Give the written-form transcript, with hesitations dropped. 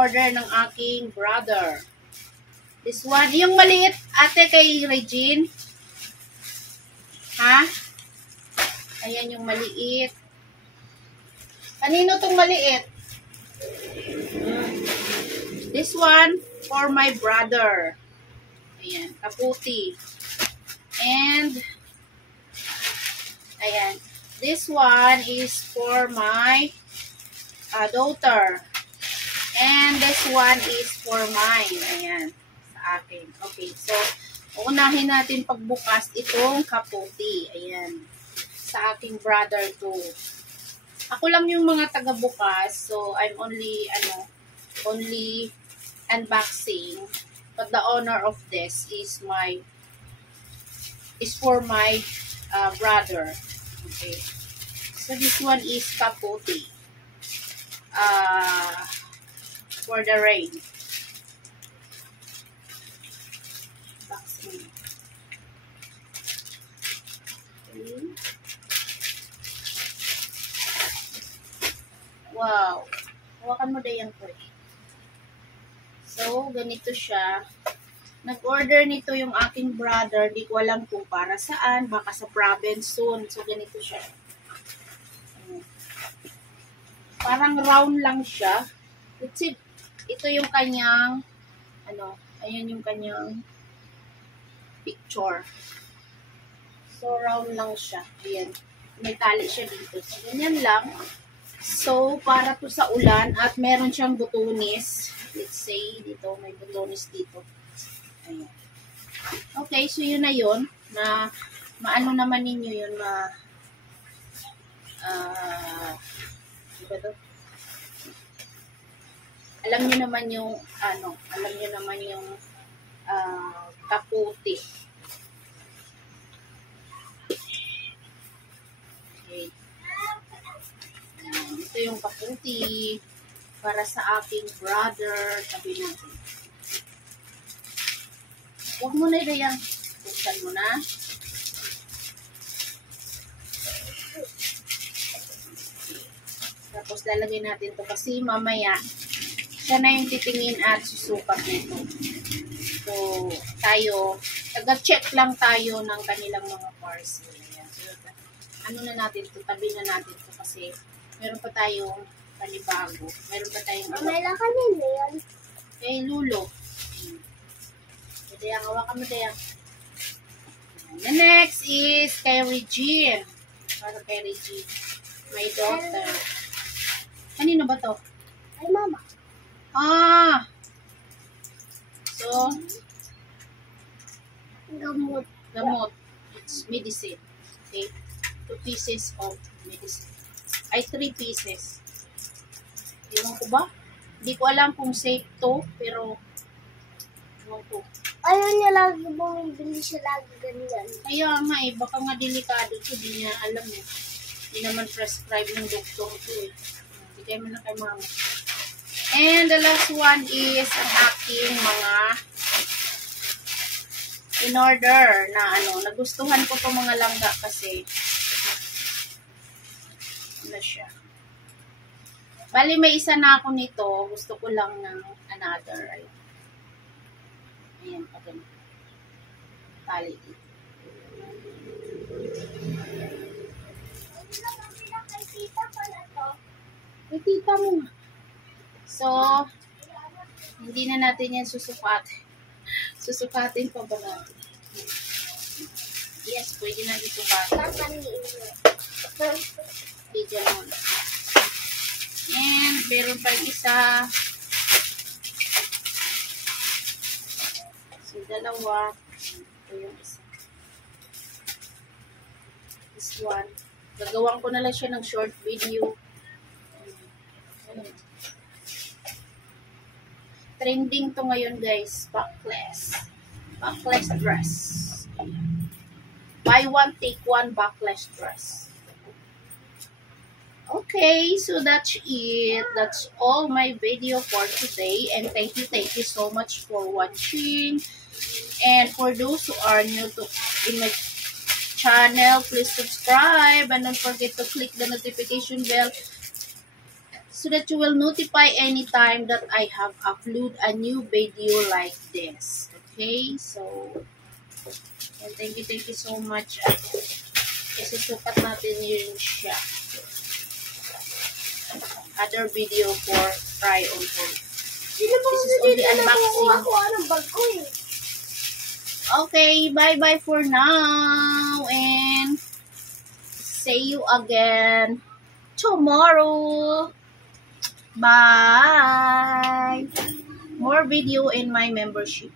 in-order ng aking brother. This one, yung maliit, ate, kay Regine. Ha? Ayan yung maliit. Kanino tong maliit? This one, for my brother. Ayan, kaputi. And, ayan. This one is for my daughter. And this one is for mine. Ayan. Akin. Okay, so uunahin natin pagbukas itong kaputi. Ayan. Sa aking brother too. Ako lang yung mga taga-bukas, so I'm only unboxing. But the honor of this is for my brother. Okay. So this one is kaputi. For the rain. Okay. Wow. Hawakan mo na yan ko. So, ganito siya. Nag-order nito yung aking brother. Di ko alam kung para saan. Baka sa province soon. So, ganito siya. Parang round lang siya. Ito yung kanyang, ayan yung kanyang picture. So, round lang siya. Ayan. May tali siya dito. So, ganyan lang. So, para po sa ulan at meron siyang butones. Let's say, dito, may butones dito. Ayan. Okay, so yun na yun. Maano naman ninyo yun, alam niyo naman yung, kaputi. Okay. Ito yung kaputi para sa aking brother. Sabi natin. Huwag mo na yan. Buksan mo na. Tapos lalagay natin to kasi mamaya siya na yung titingin at susukat nito. So, tayo, taga-check lang tayo ng kanilang mga parcel. Ano na natin to, tabi na natin to kasi meron pa tayong panibago. Meron pa tayong may lang kanina yan. Kay Lulo. Dayang, hawakan mo dayang. The next is kay Regine. Para kay Regine. My daughter. Kanino ba to? Ay, mama. So, Gamot. Gamot. It's medicine. Okay? 2 pieces of medicine. Ay, 3 pieces. Ewan ko ba? Hindi ko alam kung safe to, pero ewan ko. Ayaw niya lagi bumibili siya lagi ganyan. Kaya nga eh, baka nga delikado to, di niya alam eh. Hindi naman prescribe ng doktor to eh. Hindi kayo man na kay mama. And the last one is ang aking mga in order na nagustuhan ko itong mga langga kasi siya. Bali, may isa na ako nito. Gusto ko lang ng another. Ayan, pa ganun. Tali dito. Kay tita pala to. Kay tita mo. So, hindi na natin yan susukatin. Susukatin pa ba natin? Yes, pwede na isukatin. Papaniin mo. Bigyan mo. And, meron pa isa. So, dalawa. Ito yung isa. This one. Gagawin ko na lang siya ng short video. Trending to ngayon, guys. Backless. Backless dress. Buy one, take one backless dress. Okay, so that's it. That's all my video for today. And thank you so much for watching. And for those who are new in my channel, please subscribe. And don't forget to click the notification bell so that you will notify anytime that I have upload a new video like this. Okay, so and thank you so much. Kasi sukat natin yun siya. Other video for try on hold. This is only unboxing. Okay, bye-bye for now. And see you again tomorrow. Bye. More video in my membership.